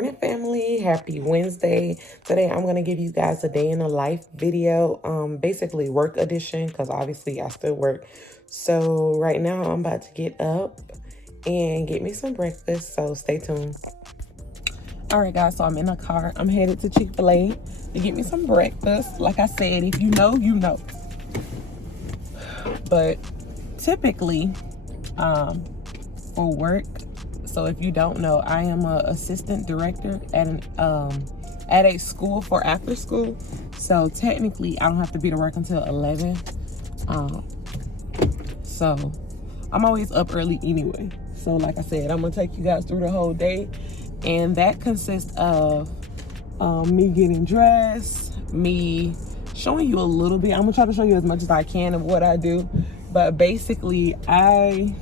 morning, family. Happy Wednesday. Today I'm going to give you guys a day in the life video, basically work edition, because obviously I still work. So right now I'm about to get up and get me some breakfast, so stay tuned. All right, guys, so I'm in the car. I'm headed to Chick-fil-A to get me some breakfast. Like I said, if you know, you know. But typically, for work, so if you don't know, I am an assistant director at a school for after school. So technically, I don't have to be to work until 11. So I'm always up early anyway. So like I said, I'm gonna take you guys through the whole day, and that consists of me getting dressed, me showing you a little bit. I'm gonna try to show you as much as I can of what I do, but basically I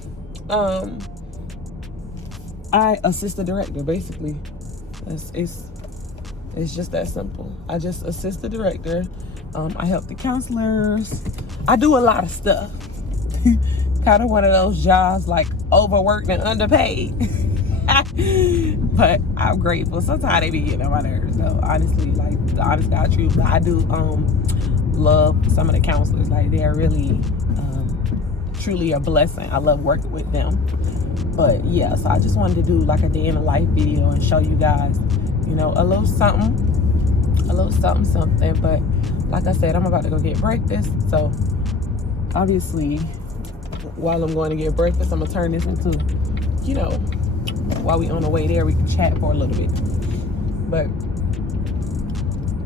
assist the director. Basically, it's just that simple. I just assist the director. I help the counselors. I do a lot of stuff. Kind of one of those jobs like overworked and underpaid. But I'm grateful. Sometimes they be getting on my nerves though. Honestly, like the honest God truth. But I do love some of the counselors. Like they're really truly a blessing. I love working with them. But yeah, so I just wanted to do like a day in the life video and show you guys, you know, a little something. But like I said, I'm about to go get breakfast. So obviously, while I'm going to get breakfast, I'm gonna turn this into, you know, while we on the way there, we can chat for a little bit. But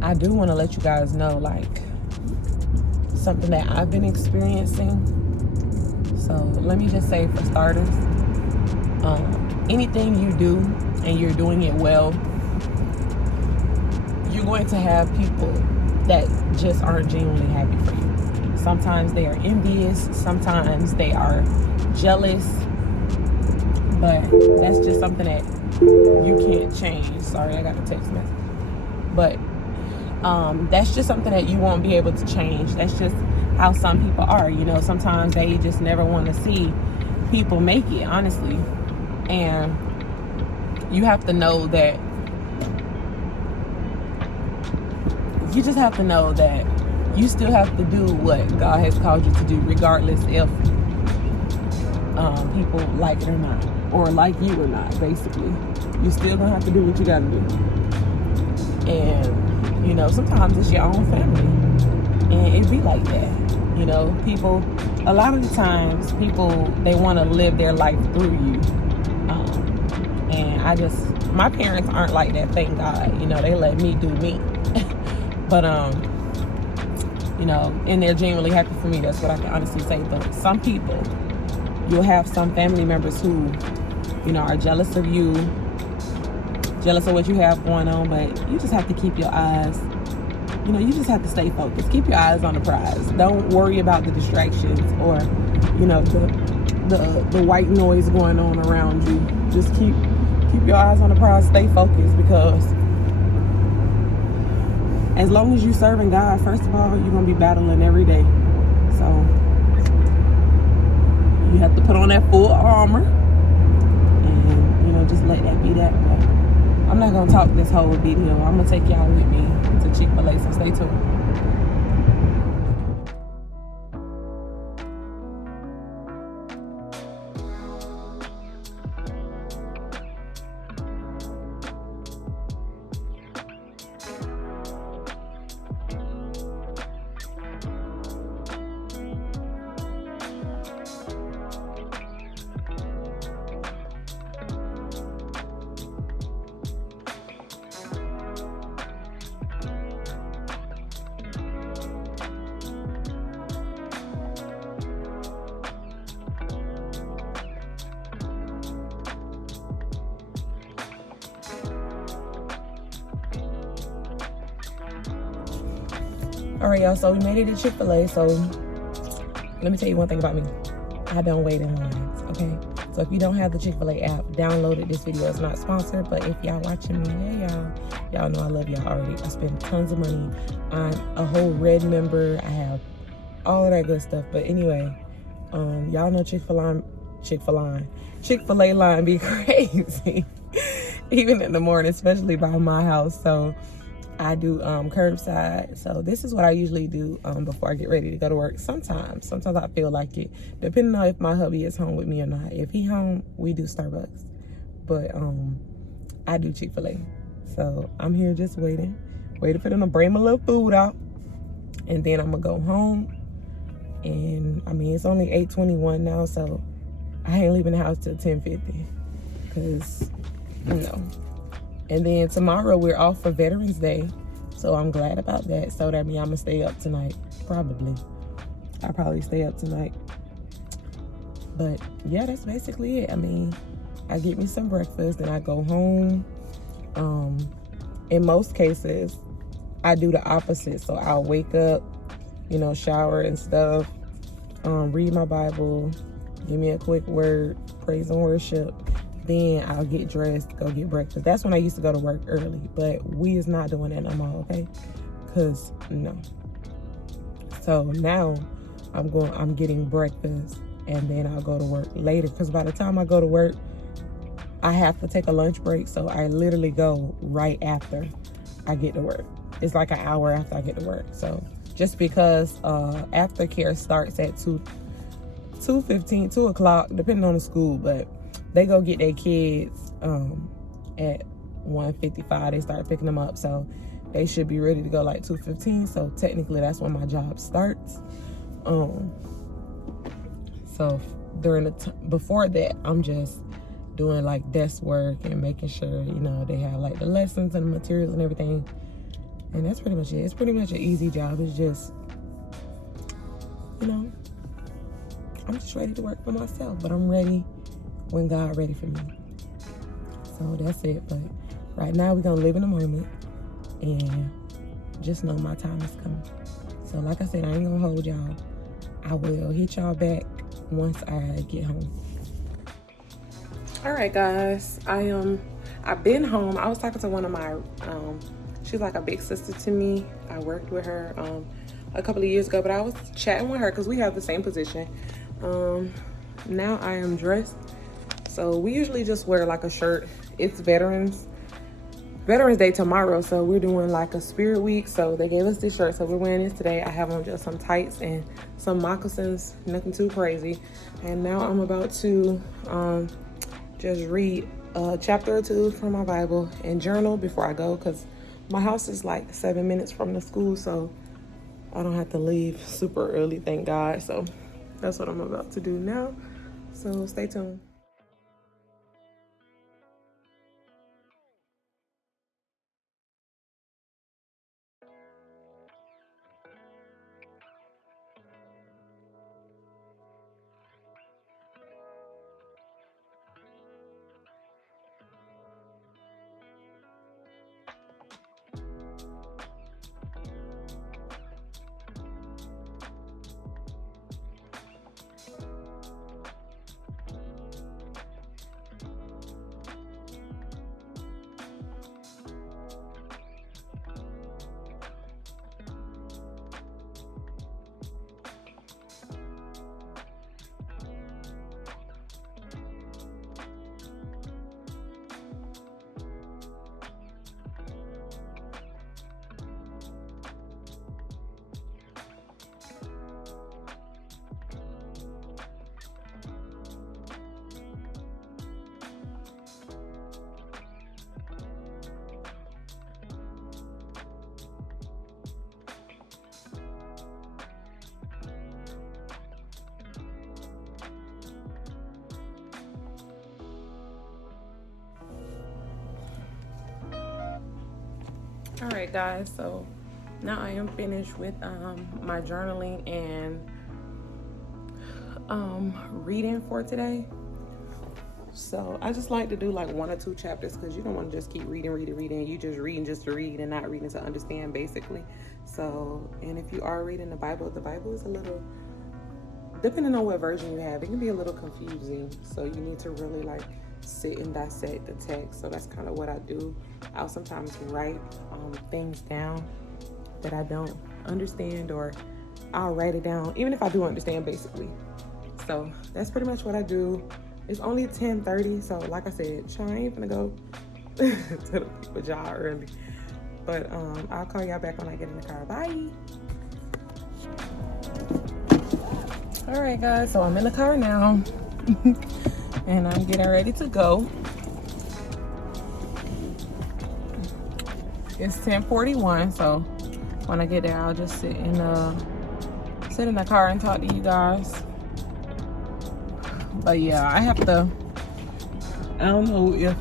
I do want to let you guys know, like, something that I've been experiencing. So let me just say, for starters, anything you do and you're doing it well, you're going to have people that just aren't genuinely happy for you. Sometimes they are envious, sometimes they are jealous, but that's just something that you can't change. Sorry, I got a text message. But that's just something that you won't be able to change. That's just how some people are, you know. Sometimes they just never want to see people make it, honestly. And you have to know that, you just have to know that you still have to do what God has called you to do, regardless if people like it or not, or like you or not. Basically, you still gonna have to do what you gotta do. And you know, sometimes it's your own family, and it be like that. You know, people, a lot of the times, people, they want to live their life through you. And my parents aren't like that, thank God. You know, they let me do me. But you know, and they're genuinely happy for me. That's what I can honestly say. But some people, you'll have some family members who, you know, are jealous of you, jealous of what you have going on. But you just have to keep your eyes, you know, you just have to stay focused. Keep your eyes on the prize. Don't worry about the distractions or, you know, the white noise going on around you. Just keep your eyes on the prize. Stay focused, because as long as you're serving God, first of all, you're going to be battling every day. So you have to put on that full armor and, you know, just let that be that. But I'm not going to talk this whole video. I'm going to take y'all with me to Chick-fil-A, so stay tuned. All right, y'all, so we made it to Chick-fil-A. So let me tell you one thing about me. I don't wait in lines, okay? So if you don't have the Chick-fil-A app, download it. This video is not sponsored, but if y'all watching me, hey, y'all know I love y'all already. I spend tons of money. I'm a whole red member. I have all of that good stuff. But anyway, y'all know Chick-fil-A line be crazy. even in the morning, especially by my house. So I do curbside. So this is what I usually do before I get ready to go to work. Sometimes I feel like it, depending on if my hubby is home with me or not. If he home, we do Starbucks, but I do Chick-fil-A. So I'm here just waiting for them to bring my little food out, and then I'm gonna go home. And I mean, it's only 8:21 now, so I ain't leaving the house till 10:50, cause And then tomorrow we're off for Veterans Day, so I'm glad about that. So that means I'm gonna stay up tonight. I'll probably stay up tonight. But yeah, that's basically it. I mean, I get me some breakfast and I go home. In most cases, I do the opposite. So I'll wake up, shower and stuff, read my Bible, give me a quick word, praise and worship. Then I'll get dressed, go get breakfast. That's when I used to go to work early, but we is not doing that no more, okay? Cause no. So now I'm getting breakfast, and then I'll go to work later. Cause by the time I go to work, I have to take a lunch break. So I literally go right after I get to work. It's like an hour after I get to work. So just because aftercare starts at 2:15, 2 o'clock, depending on the school, but they go get their kids at 1:55. They start picking them up, so they should be ready to go like 2:15. So technically, that's when my job starts. So before that, I'm just doing like desk work and making sure they have like the lessons and the materials and everything. And that's pretty much it. It's pretty much an easy job. It's just, I'm just ready to work for myself, but I'm ready when God ready for me. So that's it. But right now we're gonna live in the moment and just know my time is coming. So like I said, I ain't gonna hold y'all. I will hit y'all back once I get home. All right, guys, I've been home. I was talking to one of my she's like a big sister to me. I worked with her a couple of years ago, but I was chatting with her because we have the same position. Now I am dressed. So we usually just wear like a shirt. It's Veterans Day tomorrow, so we're doing like a spirit week. So they gave us this shirt, so we're wearing this today. I have on just some tights and some moccasins, nothing too crazy. And now I'm about to just read a chapter or two from my Bible and journal before I go, because my house is like 7 minutes from the school, so I don't have to leave super early, thank God. So that's what I'm about to do now. So stay tuned. All right, guys, so now I am finished with my journaling and reading for today. So I just like to do like 1 or 2 chapters, because you don't want to just keep reading. You just reading just to read and not reading to understand, basically. So, and if you are reading the Bible is a little, depending on what version you have, it can be a little confusing. So you need to really like sit and dissect the text. So that's kind of what I do. I'll sometimes write things down that I don't understand, or I'll write it down even if I do understand, basically. So that's pretty much what I do. It's only 10:30, so like I said, I ain't gonna go to the people job early. But I'll call y'all back when I get in the car. Bye. All right, guys, so I'm in the car now. And I'm getting ready to go. It's 10:41, so when I get there, I'll just sit in the car and talk to you guys. But yeah, I don't know if,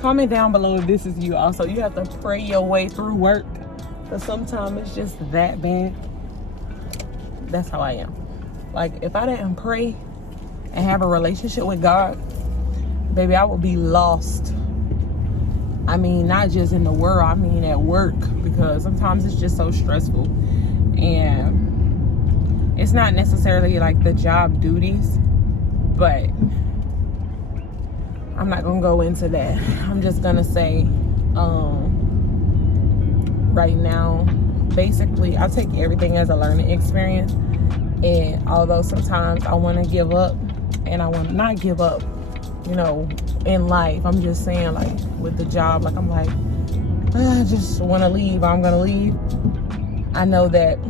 comment down below if this is you also. You have to pray your way through work, because sometimes it's just that bad. That's how I am. Like, if I didn't pray and have a relationship with God, baby, I would be lost. I mean, not just in the world, I mean at work, because sometimes it's just so stressful. And it's not necessarily like the job duties, but I'm not gonna go into that. I'm just gonna say, right now, basically, I take everything as a learning experience. And although sometimes I want to give up, and I want to not give up, you know, in life, I'm just saying, like, with the job, like, I'm like, I just want to leave. I'm going to leave. I know that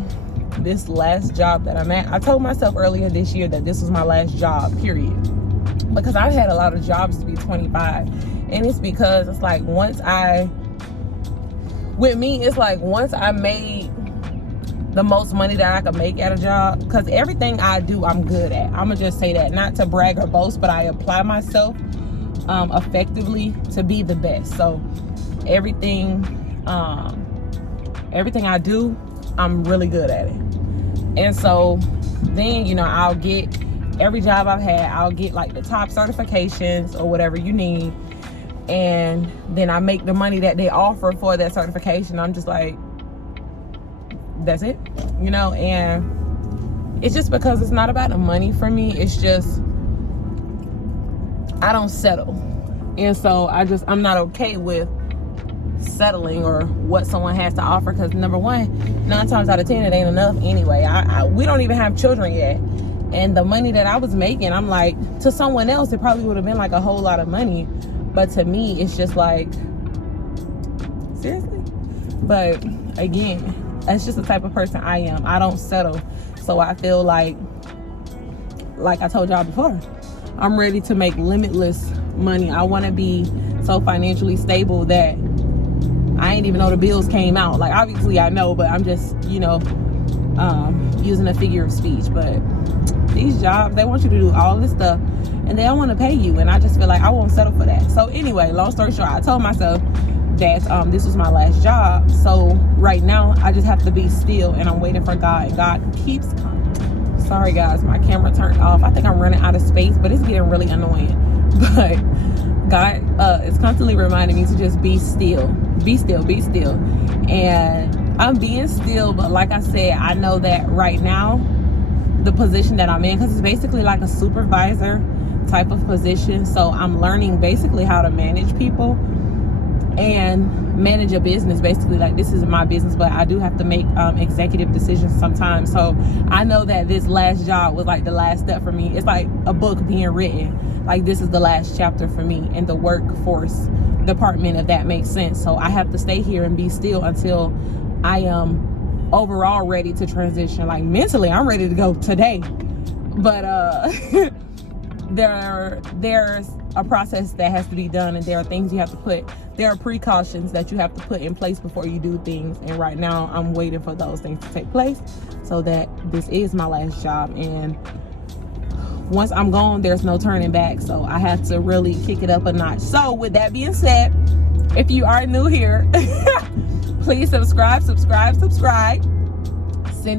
this last job that I'm at, I told myself earlier this year that this was my last job, period. Because I've had a lot of jobs to be 25. And it's because it's like once I made the most money that I could make at a job, because everything I do, I'm good at. I'm going to just say that, not to brag or boast, but I apply myself effectively to be the best. So everything I do, I'm really good at it. And so then, you know, I'll get every job I've had, I'll get like the top certifications or whatever you need. And then I make the money that they offer for that certification. I'm just like, that's it, you know. And it's just because it's not about the money for me. It's just, I don't settle. And so I'm not okay with settling or what someone has to offer, because number one, 9 times out of 10 it ain't enough anyway. We don't even have children yet, and the money that I was making, I'm like, to someone else it probably would have been like a whole lot of money, but to me it's just like, seriously. But again, that's just the type of person I am. I don't settle. So I feel like I told y'all before, I'm ready to make limitless money. I want to be so financially stable that I ain't even know the bills came out. Like, obviously I know, but I'm just, you know, using a figure of speech. But these jobs, they want you to do all this stuff and they don't want to pay you. And I just feel like I won't settle for that. So anyway, long story short, I told myself that this was my last job. So right now I just have to be still, and I'm waiting for God, and God keeps coming. Sorry guys, my camera turned off. I think I'm running out of space, but it's getting really annoying. But God is constantly reminding me to just be still, be still, be still. And I'm being still, but like I said, I know that right now the position that I'm in, because it's basically like a supervisor type of position, so I'm learning basically how to manage people and manage a business. Basically, like, this is my business, but I do have to make executive decisions sometimes. So I know that this last job was like the last step for me. It's like a book being written. Like, this is the last chapter for me in the workforce department, if that makes sense. So I have to stay here and be still until I am overall ready to transition. Like, mentally I'm ready to go today, but there's a process that has to be done, and there are things you have to put, there are precautions that you have to put in place before you do things. And right now I'm waiting for those things to take place so that this is my last job. And once I'm gone, there's no turning back. So I have to really kick it up a notch. So with that being said, if you are new here, please subscribe. Send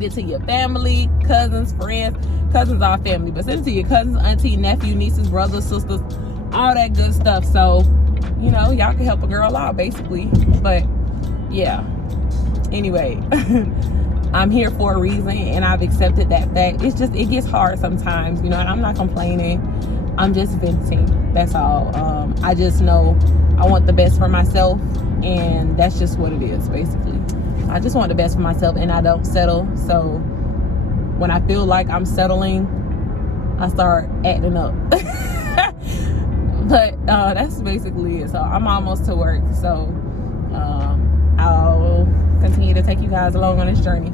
it to your family, cousins, friends. Cousins are family, but send it to your cousins, auntie, nephew, nieces, brothers, sisters, all that good stuff. So, you know, y'all can help a girl out basically. But yeah, anyway, I'm here for a reason, and I've accepted that fact. It's just, it gets hard sometimes, you know, and I'm not complaining. I'm just venting. That's all. I just know I want the best for myself, and that's just what it is, basically. I just want the best for myself, and I don't settle. So when I feel like I'm settling, I start acting up. But that's basically it. So I'm almost to work. So I'll continue to take you guys along on this journey.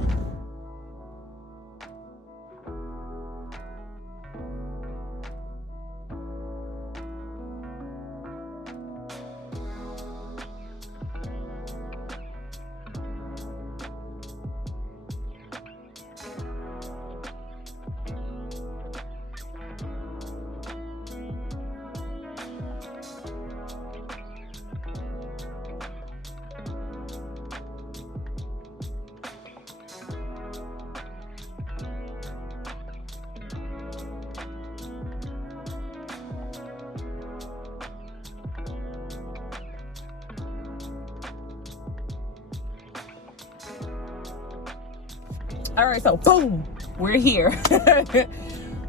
All right, so boom, we're here.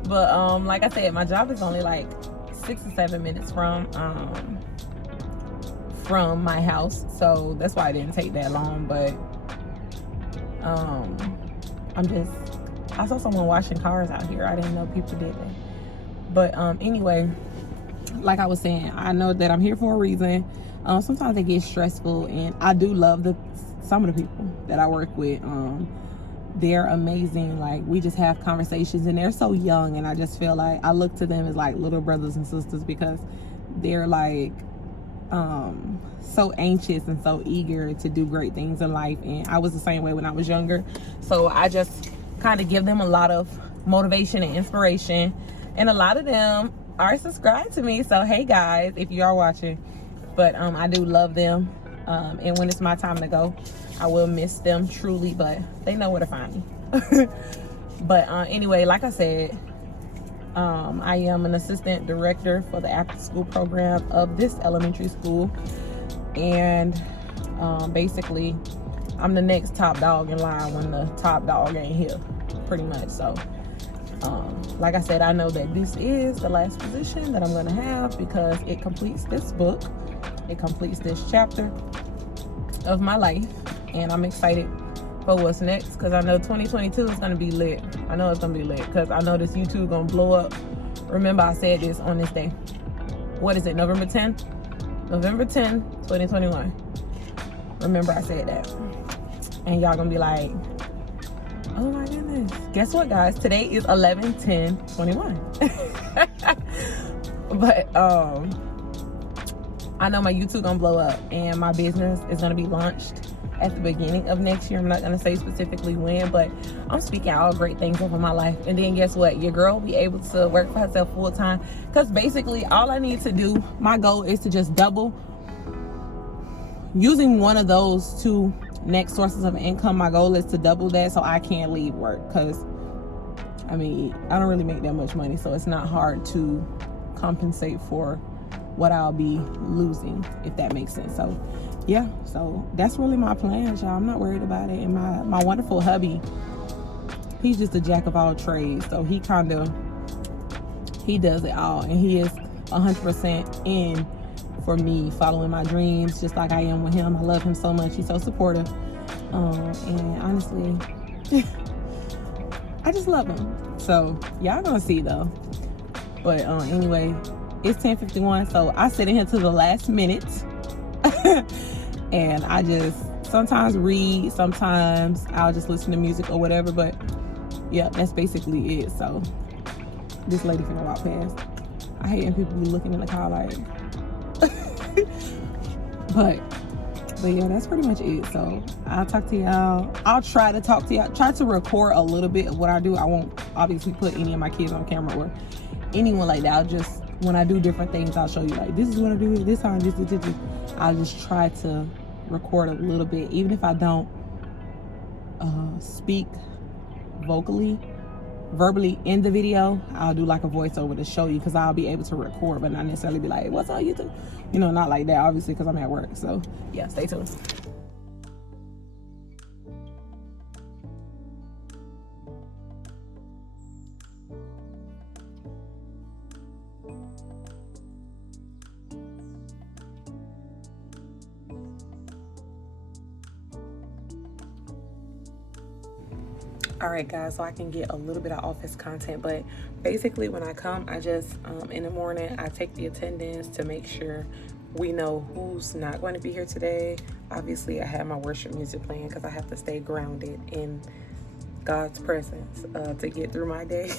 But like I said, my job is only like 6 or 7 minutes from my house, so that's why it didn't take that long. But I saw someone washing cars out here. I didn't know people did that. But anyway, like I was saying, I know that I'm here for a reason. Sometimes it gets stressful, and I do love some of the people that I work with. They're amazing. Like, we just have conversations, and they're so young, and I just feel like I look to them as like little brothers and sisters, because they're like so anxious and so eager to do great things in life. And I was the same way when I was younger, so I just kind of give them a lot of motivation and inspiration, and a lot of them are subscribed to me. So hey guys, if you are watching. But I do love them, and when it's my time to go, I will miss them truly, but they know where to find me. But anyway, like I said, I am an assistant director for the after school program of this elementary school. And basically, I'm the next top dog in line when the top dog ain't here, pretty much. So like I said, I know that this is the last position that I'm going to have, because it completes this book. It completes this chapter of my life. And I'm excited for what's next, because I know 2022 is going to be lit. I know it's going to be lit, because I know this YouTube going to blow up. Remember, I said this on this day. What is it, November 10th? November 10th, 2021. Remember, I said that. And y'all going to be like, oh my goodness. Guess what, guys? Today is 11/10/21. But I know my YouTube going to blow up, and my business is going to be launched at the beginning of next year. I'm not going to say specifically when, but I'm speaking all great things over my life. And then guess what? Your girl will be able to work for herself full time, because basically all I need to do, my goal is to just double, using one of those two next sources of income. My goal is to double that so I can't leave work, because I mean, I don't really make that much money, so it's not hard to compensate for what I'll be losing, if that makes sense. So yeah, so that's really my plan, y'all. I'm not worried about it. And my wonderful hubby, he's just a jack of all trades, so he does it all, and he is 100% in for me following my dreams, just like I am with him. I love him so much. He's so supportive, and honestly, I just love him. So y'all gonna see though. But anyway, it's 10:51, so I sit in here to the last minute. And I just sometimes read, sometimes I'll just listen to music or whatever. But yeah, that's basically it. So this lady finna walk past. I hate when people be looking in the car like but yeah, that's pretty much it. So I'll talk to y'all. I'll try to talk to y'all, try to record a little bit of what I do. I won't obviously put any of my kids on camera or anyone like that. I'll just, when I do different things, I'll show you, like, this is what I do this time, this. I'll just try to record a little bit, even if I don't speak verbally in the video. I'll do like a voiceover to show you, because I'll be able to record but not necessarily be like, what's on YouTube, not like that, obviously, because I'm at work. So yeah, stay tuned. All right, guys, so I can get a little bit of office content, but basically when I come, I just, in the morning, I take the attendance to make sure we know who's not going to be here today. Obviously, I have my worship music playing because I have to stay grounded in God's presence to get through my day.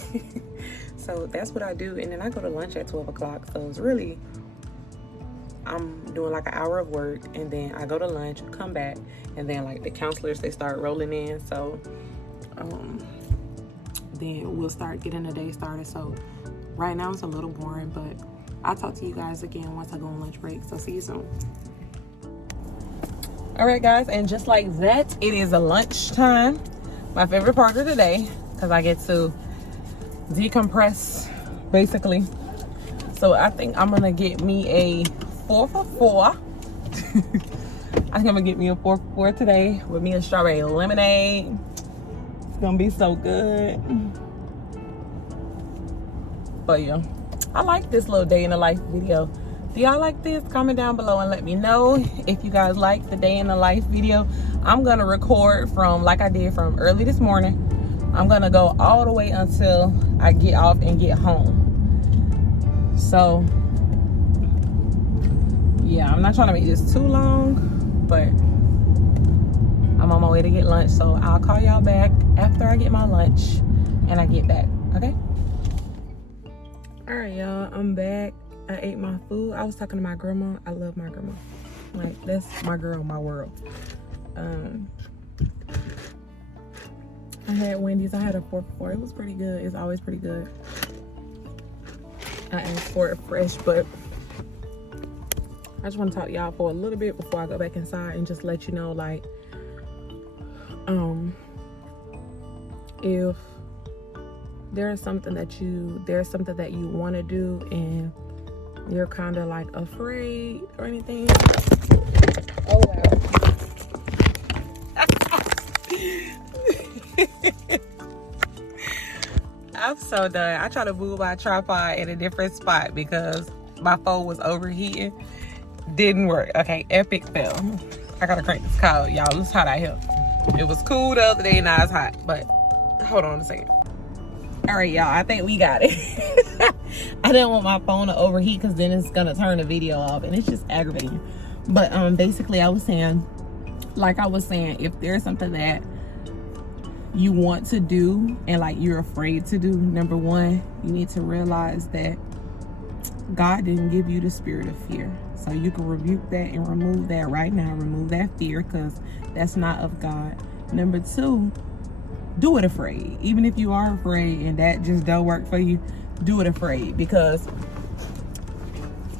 So that's what I do. And then I go to lunch at 12 o'clock. So it's really, I'm doing like an hour of work, and then I go to lunch, come back, and then like the counselors, they start rolling in. So then we'll start getting the day started. So right now it's a little boring, but I'll talk to you guys again once I go on lunch break. So see you soon. All right, guys, and just like that, it is a lunchtime. My favorite part of the day, because I get to decompress, basically. So I think I'm gonna get me a 4 for 4. I think I'm gonna get me a 4 for 4 today with me a strawberry lemonade. It's gonna be so good. But yeah, I like this little day in the life video. Do y'all like this? Comment down below and let me know if you guys like the day in the life video. I'm gonna record from, like I did from early this morning. I'm gonna go all the way until I get off and get home. So yeah, I'm not trying to make this too long, but I'm on my way to get lunch. So I'll call y'all back after I get my lunch and I get back, okay? All right, y'all, I'm back. I ate my food. I was talking to my grandma. I love my grandma. Like, that's my girl, my world. I had Wendy's. I had a 4 for 4. It was pretty good. It's always pretty good. I asked for it fresh, but I just want to talk to y'all for a little bit before I go back inside and just let you know, like, if there's something that you want to do and you're kind of like afraid or anything. Oh wow. I'm so done. I tried to move my tripod in a different spot because my phone was overheating. Didn't work. Okay, epic fail. I gotta crank this car, y'all. It's hot out here. It was cool the other day, now it's hot. But hold on a second. All right, y'all, I think we got it. I didn't want my phone to overheat because then it's gonna turn the video off and it's just aggravating. But basically I was saying, if there's something that you want to do and like you're afraid to do, number one, you need to realize that God didn't give you the spirit of fear. So you can rebuke that and remove that right now. Remove that fear, because that's not of God. Number two, do it afraid. Even if you are afraid and that just don't work for you, do it afraid, because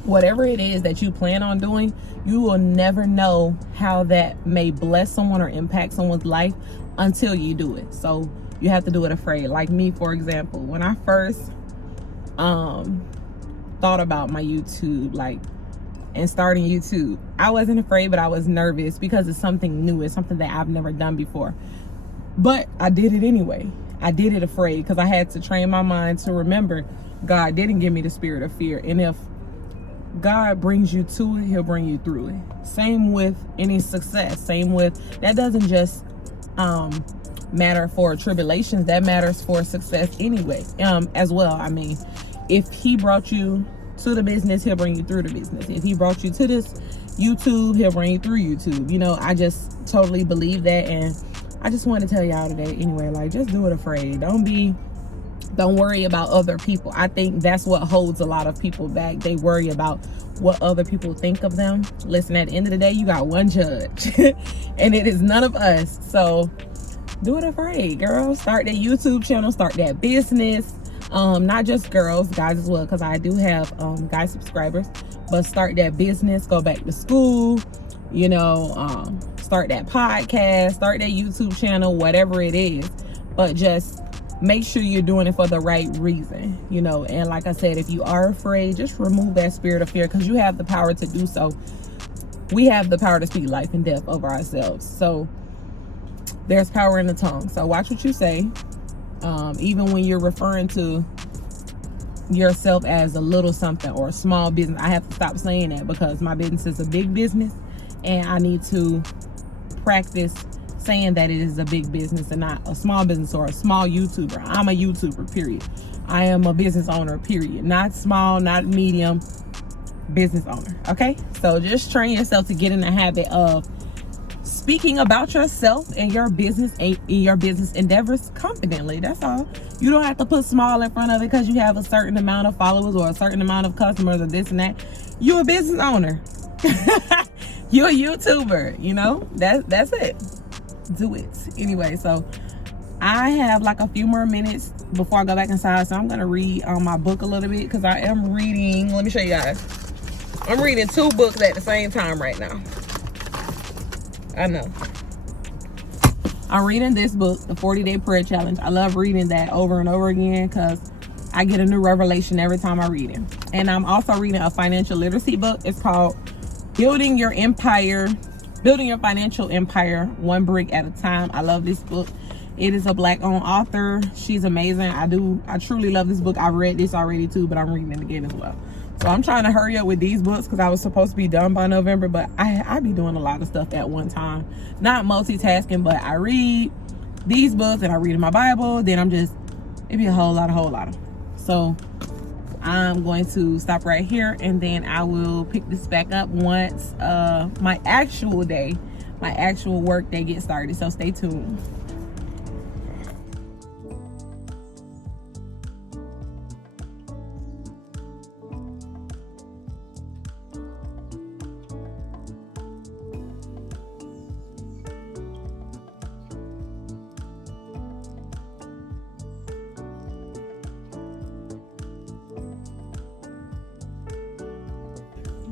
whatever it is that you plan on doing, you will never know how that may bless someone or impact someone's life until you do it. So you have to do it afraid. Like me, for example, when I first thought about my YouTube, and starting YouTube, I wasn't afraid, but I was nervous because it's something new. It's something that I've never done before. But I did it anyway. I did it afraid because I had to train my mind to remember God didn't give me the spirit of fear. And if God brings you to it, he'll bring you through it. Same with any success. Same with, that doesn't just matter for tribulations. That matters for success anyway, as well. I mean, if he brought you to the business, he'll bring you through the business. If he brought you to this YouTube, he'll bring you through YouTube. You know, I just totally believe that. And I just want to tell y'all today anyway, just do it afraid. Don't worry about other people. I think that's what holds a lot of people back. They worry about what other people think of them. Listen, at the end of the day, you got one judge and it is none of us. So do it afraid, girl. Start that YouTube channel, start that business. Not just girls, guys as well, because I do have guy subscribers. But start that business, go back to school, you know, start that podcast, start that YouTube channel, whatever it is. But just make sure you're doing it for the right reason, you know. And like I said, if you are afraid, just remove that spirit of fear, because you have the power to do so. We have the power to speak life and death over ourselves. So there's power in the tongue. So watch what you say. Even when you're referring to yourself as a little something or a small business, I have to stop saying that, because my business is a big business and I need to practice saying that it is a big business and not a small business or a small YouTuber. I'm a YouTuber, period. I am a business owner, period. Not small, not medium, business owner. Okay, so just train yourself to get in the habit of speaking about yourself and your business endeavors confidently. That's all. You don't have to put small in front of it because you have a certain amount of followers or a certain amount of customers or this and that. You're a business owner. You're a YouTuber, you know. That's it. Do it anyway. So I have like a few more minutes before I go back inside, so I'm gonna read my book a little bit because I am reading. Let me show you guys. I'm reading 2 books at the same time right now. I know. I'm reading this book, The 40-Day Prayer Challenge. I love reading that over and over again because I get a new revelation every time I read it. And I'm also reading a financial literacy book. It's called Building Your Financial Empire, One Brick at a Time. I love this book. It is a Black-owned author. She's amazing. I truly love this book. I've read this already too, but I'm reading it again as well. So I'm trying to hurry up with these books because I was supposed to be done by November, but I be doing a lot of stuff at one time. Not multitasking, but I read these books and I read my Bible. Then it be a whole lot. So I'm going to stop right here and then I will pick this back up once my actual work day gets started. So stay tuned.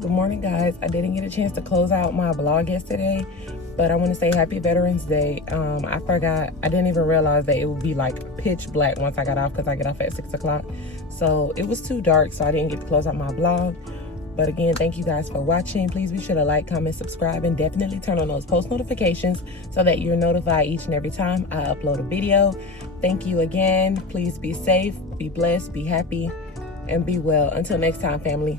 Good morning, guys. I didn't get a chance to close out my vlog yesterday, but I want to say happy Veterans Day. I forgot. I didn't even realize that it would be like pitch black once I got off because I get off at 6 o'clock. So it was too dark, so I didn't get to close out my vlog. But again, thank you guys for watching. Please be sure to like, comment, subscribe, and definitely turn on those post notifications so that you're notified each and every time I upload a video. Thank you again. Please be safe, be blessed, be happy, and be well. Until next time, family.